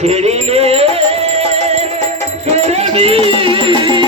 ফেরিলে ফেরিলে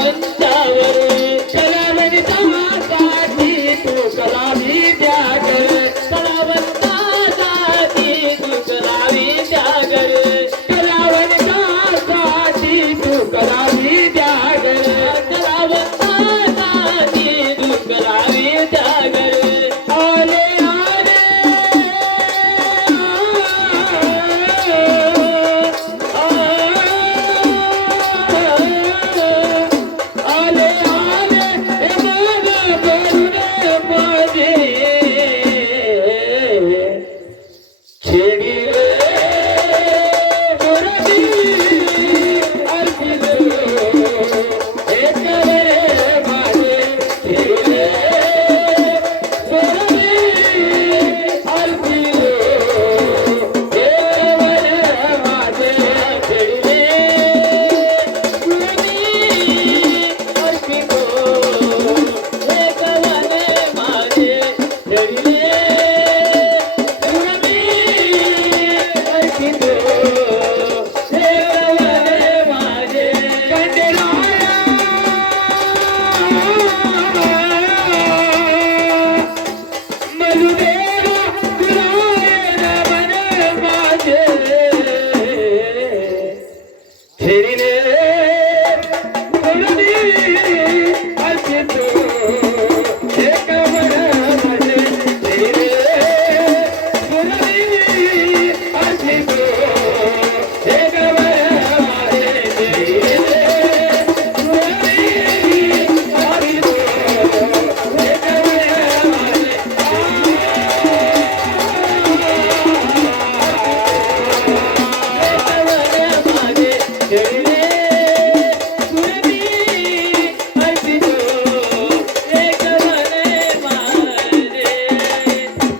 Bye-bye.